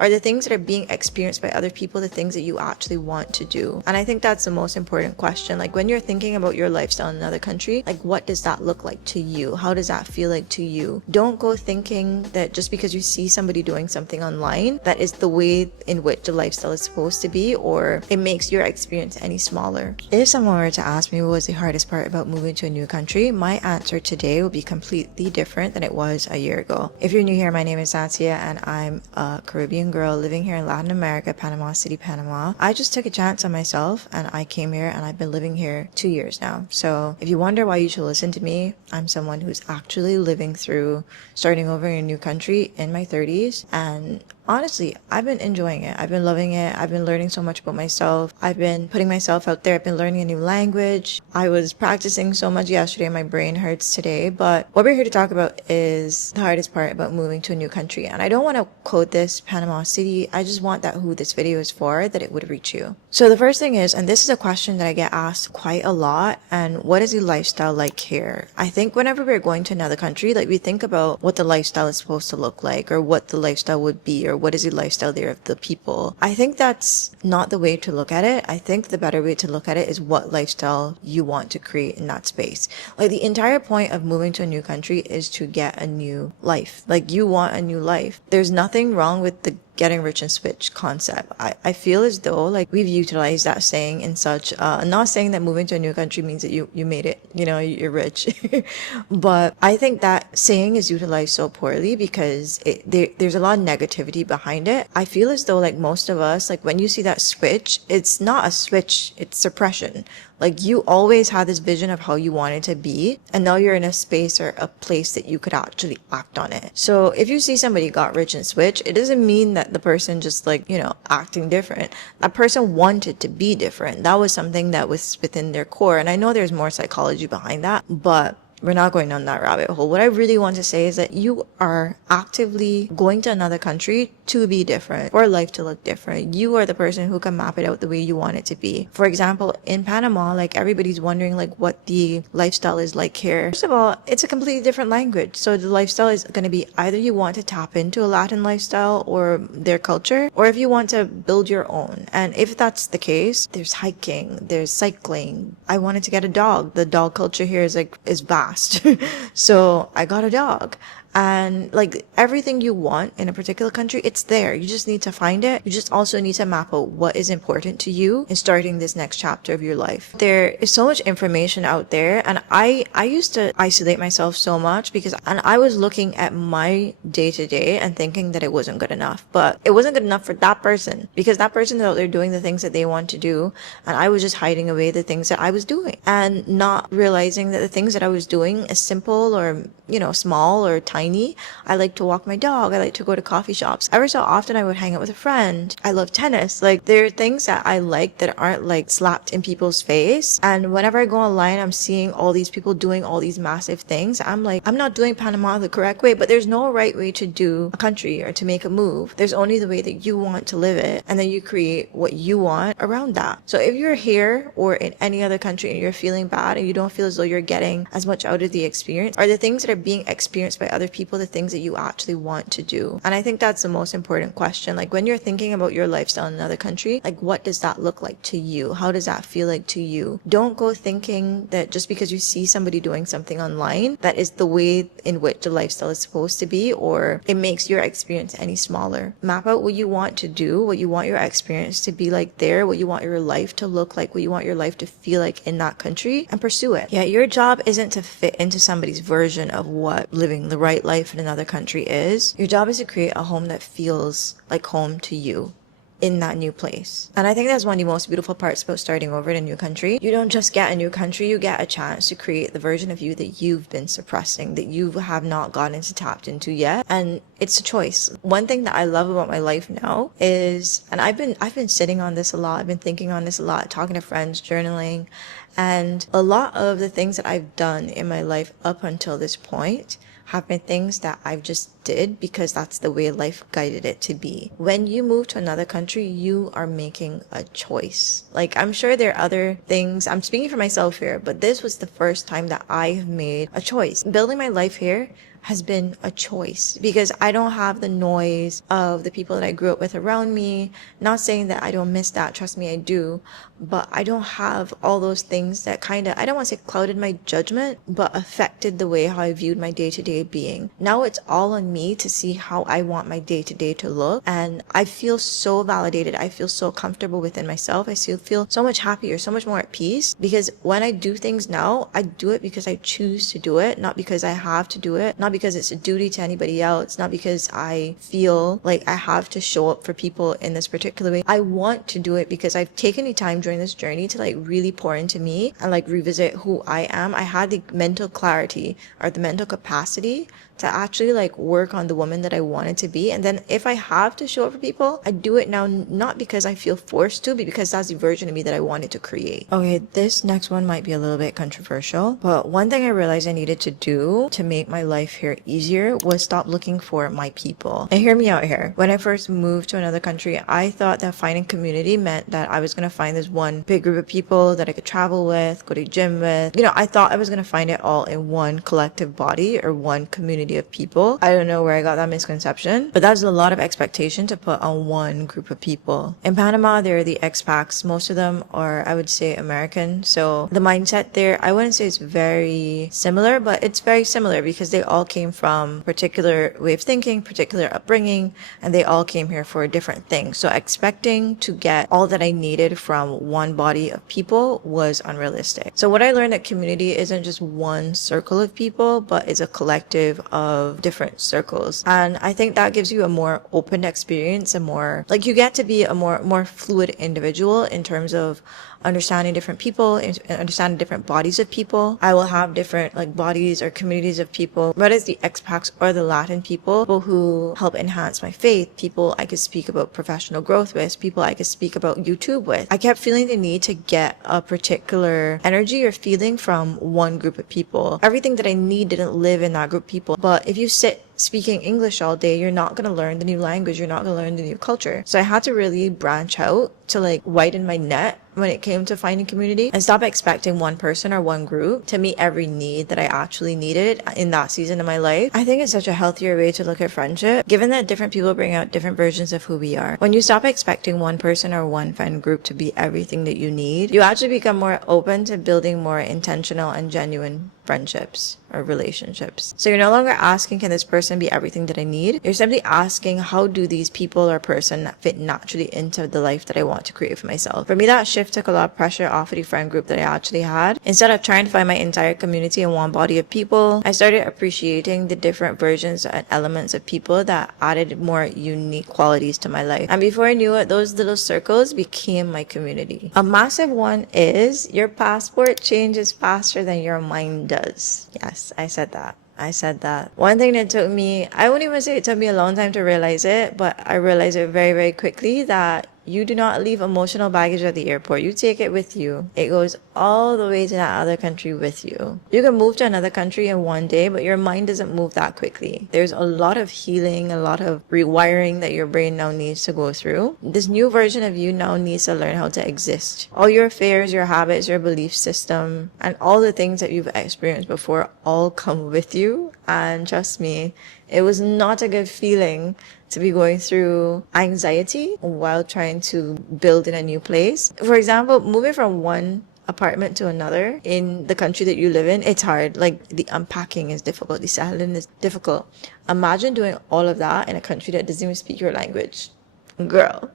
Are the things that are being experienced by other people the things that you actually want to do? And I think that's the most important question. Like when you're thinking about your lifestyle in another country, like what does that look like to you? How does that feel like to you? Don't go thinking that just because you see somebody doing something online, that is the way in which the lifestyle is supposed to be, or it makes your experience any smaller. If someone were to ask me what was the hardest part about moving to a new country, my answer today will be completely different than it was a year ago. If you're new here, my name is Satya and I'm a Caribbean girl living here in Latin America, Panama City, Panama. I just took a chance on myself and I came here and I've been living here 2 years now. So if you wonder why you should listen to me, I'm someone who's actually living through starting over in a new country in my 30s, and honestly, I've been enjoying it. I've been loving it. I've been learning so much about myself. I've been putting myself out there. I've been learning a new language. I was practicing so much yesterday. My brain hurts today. But what we're here to talk about is the hardest part about moving to a new country. And I don't want to quote this Panama City. I just want that who this video is for, that it would reach you. So the first thing is, and this is a question that I get asked quite a lot, and what is the lifestyle like here? I think whenever we're going to another country, like we think about what the lifestyle is supposed to look like, or what the lifestyle would be, or what is the lifestyle there of the people. I think that's not the way to look at it. I think the better way to look at it is what lifestyle you want to create in that space. Like the entire point of moving to a new country is to get a new life. Like you want a new life. There's nothing wrong with the getting rich and switch concept. I feel as though like we've utilized that saying in such I'm not saying that moving to a new country means that you made it, you're rich. But I think that saying is utilized so poorly because there's a lot of negativity behind it. I feel as though like most of us, like when you see that switch, it's not a switch, it's suppression. Like you always had this vision of how you wanted to be, and now you're in a space or a place that you could actually act on it. So if you see somebody got rich and switch, it doesn't mean that the person just acting different. That person wanted to be different. That was something that was within their core. And I know there's more psychology behind that, but we're not going down that rabbit hole. What I really want to say is that you are actively going to another country to be different, for life to look different. You are the person who can map it out the way you want it to be. For example, in Panama, like everybody's wondering like what the lifestyle is like here. First of all, it's a completely different language. So the lifestyle is going to be either you want to tap into a Latin lifestyle or their culture, or if you want to build your own. And if that's the case, there's hiking, there's cycling. I wanted to get a dog. The dog culture here is vast. So I got a dog. And like everything you want in a particular country, it's there. You just need to find it. You just also need to map out what is important to you in starting this next chapter of your life. There is so much information out there, and I used to isolate myself so much because I was looking at my day-to-day and thinking that it wasn't good enough. But it wasn't good enough for that person because that person is out there doing the things that they want to do, and I was just hiding away the things that I was doing and not realizing that the things that I was doing, as simple or small or tiny. I like to walk my dog. I like to go to coffee shops. Ever so often I would hang out with a friend. I love tennis. Like there are things that I like that aren't like slapped in people's face. And whenever I go online, I'm seeing all these people doing all these massive things. I'm like, I'm not doing Panama the correct way, but there's no right way to do a country or to make a move. There's only the way that you want to live it. And then you create what you want around that. So if you're here or in any other country and you're feeling bad and you don't feel as though you're getting as much out of the experience, are the things that are being experienced by other people the things that you actually want to do? And I think that's the most important question. Like when you're thinking about your lifestyle in another country, like what does that look like to you? How does that feel like to you? Don't go thinking that just because you see somebody doing something online, that is the way in which the lifestyle is supposed to be, or it makes your experience any smaller. Map out what you want to do, what you want your experience to be like there, what you want your life to look like, what you want your life to feel like in that country, and pursue it. Yeah, your job isn't to fit into somebody's version of what living the right life in another country is. Your job is to create a home that feels like home to you in that new place. And I think that's one of the most beautiful parts about starting over in a new country. You don't just get a new country, you get a chance to create the version of you that you've been suppressing, that you have not gotten to tapped into yet. And it's a choice. One thing that I love about my life now is, and I've been sitting on this a lot, I've been thinking on this a lot, talking to friends, journaling, and a lot of the things that I've done in my life up until this point have been things that I've just did because that's the way life guided it to be. When you move to another country, you are making a choice. Like, I'm sure there are other things, I'm speaking for myself here, but this was the first time that I have made a choice. Building my life here has been a choice, because I don't have the noise of the people that I grew up with around me. Not saying that I don't miss that, trust me, I do, but I don't have all those things that kind of, I don't want to say clouded my judgment, but affected the way how I viewed my day-to-day being. Now it's all on me to see how I want my day-to-day to look, and I feel so validated. I feel so comfortable within myself. I feel so much happier, so much more at peace, because when I do things now, I do it because I choose to do it, not because I have to do it, not because it's a duty to anybody else, not because I feel like I have to show up for people in this particular way. I want to do it because I've taken the time during this journey to like really pour into me and like revisit who I am. I had the mental clarity or the mental capacity to actually like work on the woman that I wanted to be. And then if I have to show up for people, I do it now, not because I feel forced to, but because that's the version of me that I wanted to create. Okay, this next one might be a little bit controversial, but one thing I realized I needed to do to make my life here easier was stop looking for my people. And hear me out here. When I first moved to another country, I thought that finding community meant that I was going to find this one big group of people that I could travel with, go to gym with. You know, I thought I was going to find it all in one collective body or one community of people. I don't know where I got that misconception, but that's a lot of expectation to put on one group of people. In Panama, there are the expats. Most of them are, I would say, American. So the mindset there, I wouldn't say it's very similar, but it's very similar because they all came from particular way of thinking, particular upbringing, and they all came here for different things. So expecting to get all that I needed from one body of people was unrealistic. So what I learned that community isn't just one circle of people, but it's a collective of different circles. And I think that gives you a more open experience, a more like you get to be a more fluid individual in terms of understanding different people and understanding different bodies of people. I will have different like bodies or communities of people, whether it's the expats or the Latin people who help enhance my faith, people I could speak about professional growth with, people I could speak about YouTube with. I kept feeling the need to get a particular energy or feeling from one group of people. Everything that I need didn't live in that group of people. But if you sit speaking English all day, you're not going to learn the new language, you're not going to learn the new culture. So I had to really branch out to like widen my net when it came to finding community and stop expecting one person or one group to meet every need that I actually needed in that season of my life. I think it's such a healthier way to look at friendship, given that different people bring out different versions of who we are. When you stop expecting one person or one friend group to be everything that you need, you actually become more open to building more intentional and genuine friendships or relationships. So you're no longer asking, can this person be everything that I need? You're simply asking, how do these people or person fit naturally into the life that I want to create for myself? For me, that shift took a lot of pressure off of the friend group that I actually had. Instead of trying to find my entire community in one body of people, I started appreciating the different versions and elements of people that added more unique qualities to my life. And before I knew it, those little circles became my community. A massive one is your passport changes faster than your mind does. Yes, I said that. One thing that took me, I won't even say it took me a long time to realize it, but I realized it very, very quickly that you do not leave emotional baggage at the airport. You take it with you. It goes all the way to that other country with you. You can move to another country in one day, but your mind doesn't move that quickly. There's a lot of healing, a lot of rewiring that your brain now needs to go through. This new version of you now needs to learn how to exist. All your fears, your habits, your belief system, and all the things that you've experienced before all come with you. And trust me, it was not a good feeling to be going through anxiety while trying to build in a new place. For example, moving from one apartment to another in the country that you live in, it's hard. Like the unpacking is difficult, the settling is difficult. Imagine doing all of that in a country that doesn't even speak your language. Girl.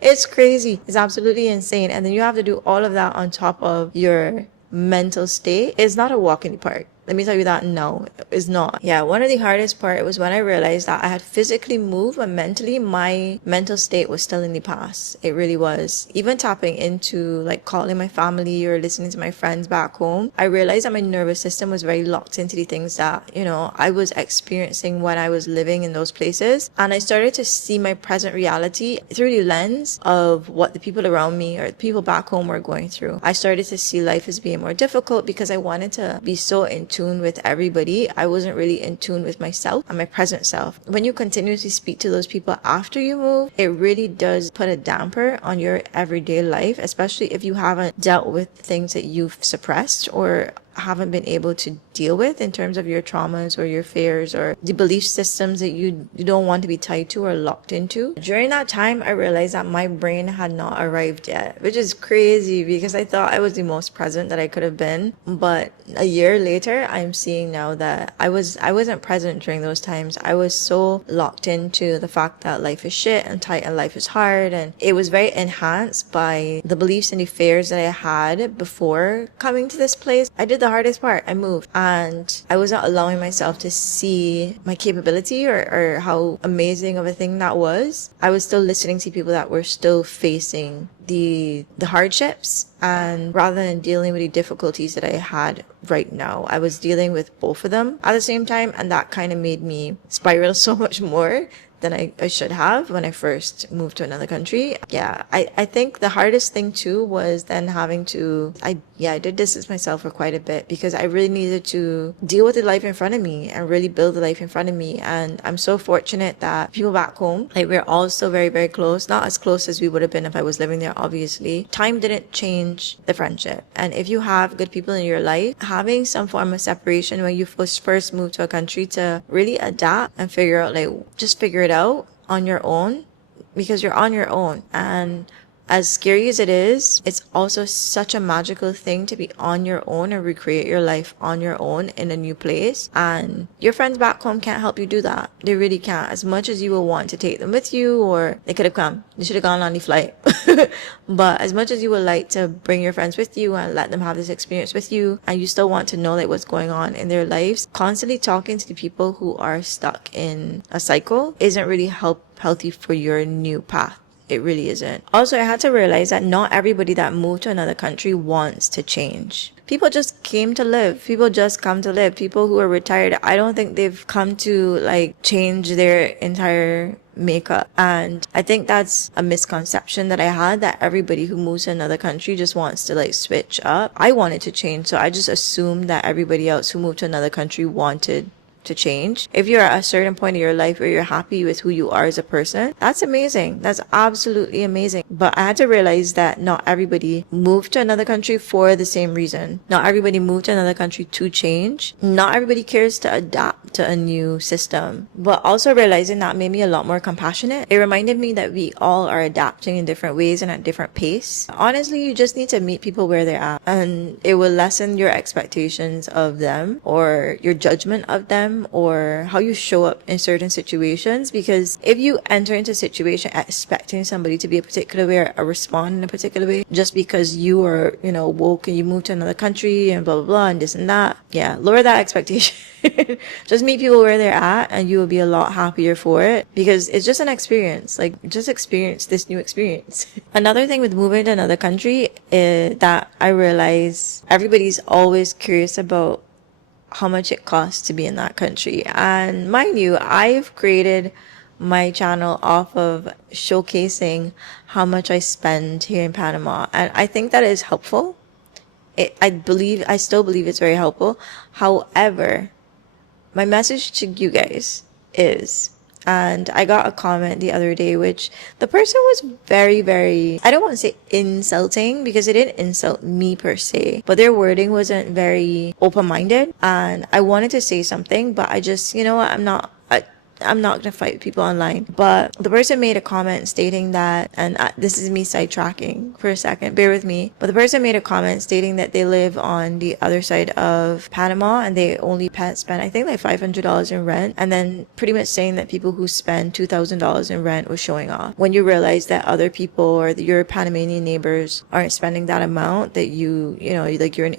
It's crazy. It's absolutely insane. And then you have to do all of that on top of your mental state. It's not a walk in the park. Let me tell you that, no, it's not. Yeah, one of the hardest part was when I realized that I had physically moved, but mentally, my mental state was still in the past. It really was. Even tapping into, like, calling my family or listening to my friends back home, I realized that my nervous system was very locked into the things that, you know, I was experiencing when I was living in those places. And I started to see my present reality through the lens of what the people around me or the people back home were going through. I started to see life as being more difficult because I wanted to be so in tune with everybody. I wasn't really in tune with myself and my present self. When you continuously speak to those people after you move, it really does put a damper on your everyday life, especially if you haven't dealt with things that you've suppressed or haven't been able to deal with in terms of your traumas or your fears or the belief systems that you don't want to be tied to or locked into. During that time, I realized that my brain had not arrived yet, which is crazy because I thought I was the most present that I could have been. But a year later, I'm seeing now that I wasn't present during those times. I was so locked into the fact that life is shit and tight and life is hard, and it was very enhanced by the beliefs and the fears that I had before coming to this place. I did the hardest part. I moved and I wasn't allowing myself to see my capability or how amazing of a thing that was. I was still listening to people that were still facing the hardships, and rather than dealing with the difficulties that I had right now, I was dealing with both of them at the same time, and that kind of made me spiral so much more than I should have when I first moved to another country. Yeah, I think the hardest thing too was then having to, I did distance myself for quite a bit because I really needed to deal with the life in front of me and really build the life in front of me. And I'm so fortunate that people back home, like we're all still very, very close. Not as close as we would have been if I was living there, obviously. Time didn't change the friendship. And if you have good people in your life, having some form of separation when you first move to a country to really adapt and figure out, like, just figure it out on your own, because you're on your own. And as scary as it is, it's also such a magical thing to be on your own and recreate your life on your own in a new place. And your friends back home can't help you do that. They really can't. As much as you will want to take them with you, or they could have come, you should have gone on the flight. But as much as you would like to bring your friends with you and let them have this experience with you, and you still want to know like what's going on in their lives, constantly talking to the people who are stuck in a cycle isn't really healthy for your new path. It really isn't. Also, I had to realize that not everybody that moved to another country wants to change. People just came to live. People just come to live. People who are retired, I don't think they've come to like change their entire makeup. And I think that's a misconception that I had, that everybody who moves to another country just wants to like switch up. I wanted to change, so I just assumed that everybody else who moved to another country wanted to change. If you're at a certain point in your life where you're happy with who you are as a person, that's amazing. That's absolutely amazing. But I had to realize that not everybody moved to another country for the same reason. Not everybody moved to another country to change. Not everybody cares to adapt to a new system. But also realizing that made me a lot more compassionate. It reminded me that we all are adapting in different ways and at different pace. Honestly, you just need to meet people where they're at, and it will lessen your expectations of them or your judgment of them, or how you show up in certain situations. Because if you enter into a situation expecting somebody to be a particular way or respond in a particular way just because you are, woke and you moved to another country and blah blah blah and this and that, lower that expectation. Just meet people where they're at and you will be a lot happier for it, because it's just an experience. Like, just experience this new experience. Another thing with moving to another country is that I realize everybody's always curious about how much it costs to be in that country. And mind you, I've created my channel off of showcasing how much I spend here in Panama, and I think that is helpful. I still believe it's very helpful. However, my message to you guys is, and I got a comment the other day, which the person was very, very, I don't want to say insulting, because it didn't insult me per se, but their wording wasn't very open-minded. And I wanted to say something, but I just, I'm not gonna fight with people online. But the person made a comment stating that, and this is me sidetracking for a second, bear with me, but the person made a comment stating that they live on the other side of Panama and they only spend, I think, like $500 in rent, and then pretty much saying that people who spend $2,000 in rent was showing off. When you realize that other people or your Panamanian neighbors aren't spending that amount, that you're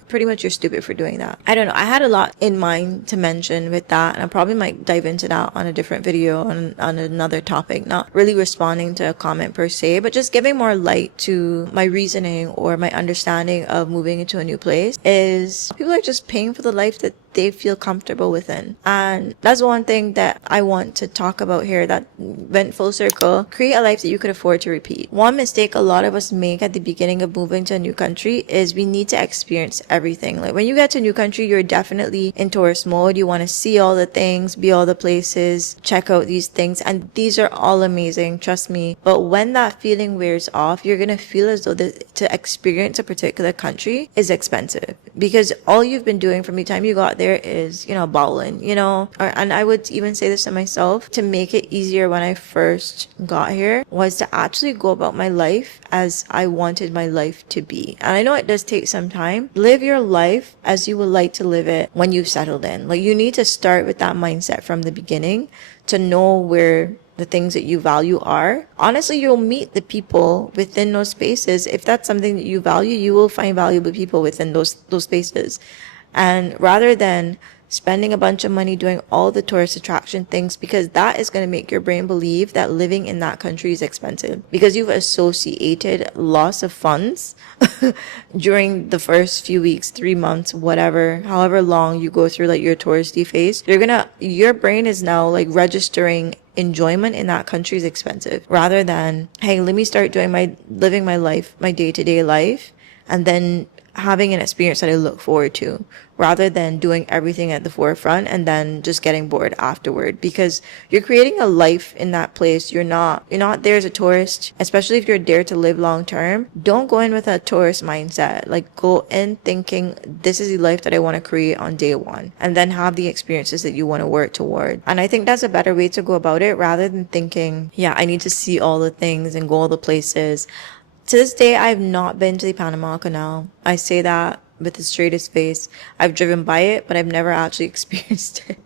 pretty much you're stupid for doing that. I don't know. I had a lot in mind to mention with that, and I probably might dive into that on a different video on another topic, not really responding to a comment per se, but just giving more light to my reasoning or my understanding of moving into a new place. Is people are just paying for the life that they feel comfortable within. And that's one thing that I want to talk about here that went full circle. Create a life that you could afford to repeat. One mistake a lot of us make at the beginning of moving to a new country is we need to experience everything. Like, when you get to a new country, you're definitely in tourist mode. You want to see all the things, be all the places, check out these things, and these are all amazing, trust me. But when that feeling wears off, you're gonna feel as though to experience a particular country is expensive, because all you've been doing from the time you got there is, balling, and I would even say this to myself to make it easier when I first got here was to actually go about my life as I wanted my life to be. And I know it does take some time. Live your life as you would like to live it when you've settled in. Like, you need to start with that mindset from the beginning to know where the things that you value are. Honestly, you'll meet the people within those spaces. If that's something that you value, you will find valuable people within those spaces. And rather than spending a bunch of money doing all the tourist attraction things, because that is going to make your brain believe that living in that country is expensive, because you've associated loss of funds during the first few weeks, 3 months, whatever, however long you go through like your touristy phase. Your brain is now like registering enjoyment in that country is expensive, rather than, hey, let me start living my life, my day-to-day life, and then having an experience that I look forward to, rather than doing everything at the forefront and then just getting bored afterward, because you're creating a life in that place. You're not there as a tourist, especially if you're there to live long term. Don't go in with a tourist mindset. Like, go in thinking this is the life that I want to create on day one, and then have the experiences that you want to work toward. And I think that's a better way to go about it, rather than thinking, yeah, I need to see all the things and go all the places. To this day, I've not been to the Panama Canal. I say that with the straightest face. I've driven by it, but I've never actually experienced it.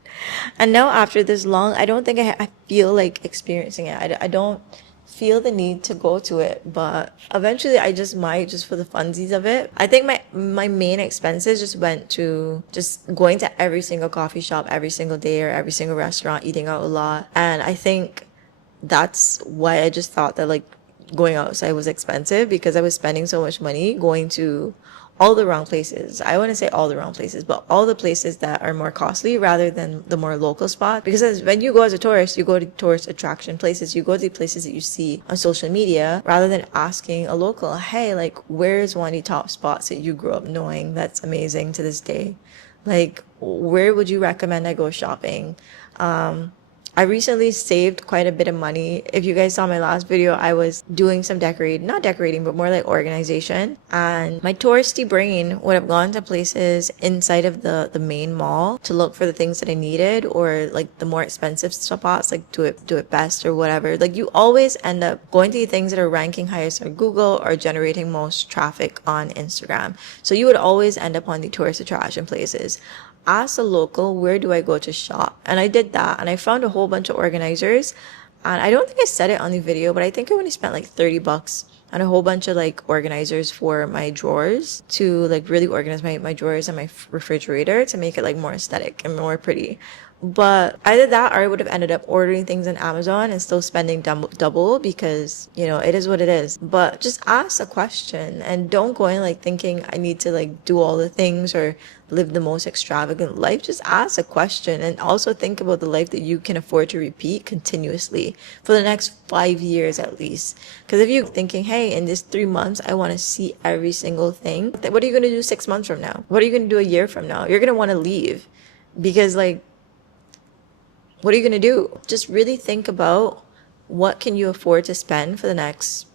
And now after this long, I don't think I feel like experiencing it. I don't feel the need to go to it, but eventually I just might, just for the funsies of it. I think my main expenses just went to just going to every single coffee shop every single day, or every single restaurant, eating out a lot. And I think that's why I just thought that like going outside was expensive, because I was spending so much money going to all the wrong places. I wouldn't say all the wrong places, but all the places that are more costly rather than the more local spot. Because when you go as a tourist, you go to tourist attraction places, you go to the places that you see on social media, rather than asking a local, hey, like, where's one of the top spots that you grew up knowing that's amazing to this day? Like, where would you recommend I go shopping? I recently saved quite a bit of money. If you guys saw my last video, I was doing some not decorating, but more like organization. And my touristy brain would have gone to places inside of the main mall to look for the things that I needed, or like the more expensive spots, like do it best or whatever. Like, you always end up going to the things that are ranking highest on Google or generating most traffic on Instagram. So you would always end up on the tourist attraction places. Ask a local, where do I go to shop? And I did that, and I found a whole bunch of organizers. And I don't think I said it on the video, but I think I only spent like $30 on a whole bunch of like organizers for my drawers, to like really organize my drawers and my refrigerator to make it like more aesthetic and more pretty. But either that, or I would have ended up ordering things on Amazon and still spending double, because, it is what it is. But just ask a question, and don't go in like thinking I need to like do all the things or live the most extravagant life. Just ask a question, and also think about the life that you can afford to repeat continuously for the next 5 years at least. Because if you're thinking, hey, in this 3 months, I want to see every single thing, what are you going to do 6 months from now? What are you going to do a year from now? You're going to want to leave, because like, what are you going to do? Just really think about what can you afford to spend for the next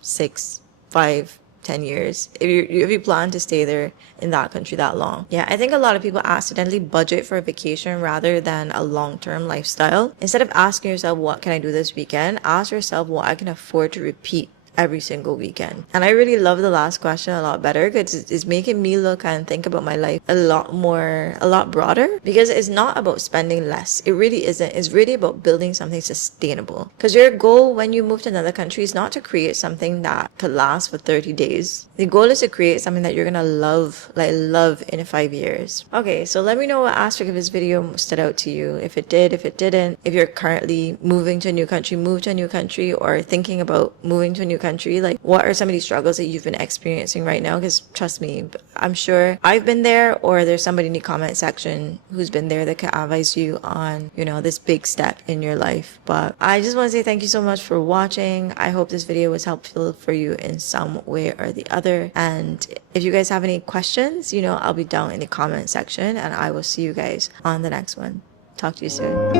6, 5, 10 years if you plan to stay there in that country that long. Yeah, I think a lot of people accidentally budget for a vacation rather than a long-term lifestyle. Instead of asking yourself, what can I do this weekend? Ask yourself what I can afford to repeat every single weekend. And I really love the last question a lot better, because it's making me look and think about my life a lot broader, because it's not about spending less. It really isn't. It's really about building something sustainable, because your goal when you move to another country is not to create something that could last for 30 days. The goal is to create something that you're gonna love in 5 years. Okay, so let me know what aspect of this video stood out to you. If it did, if it didn't, if you're currently moving to a new country, or thinking about moving to a new country, like, what are some of these struggles that you've been experiencing right now? Because trust me, I'm sure I've been there, or there's somebody in the comment section who's been there that can advise you on, this big step in your life. But I just want to say thank you so much for watching. I hope this video was helpful for you in some way or the other. And if you guys have any questions, I'll be down in the comment section, and I will see you guys on the next one. Talk to you soon.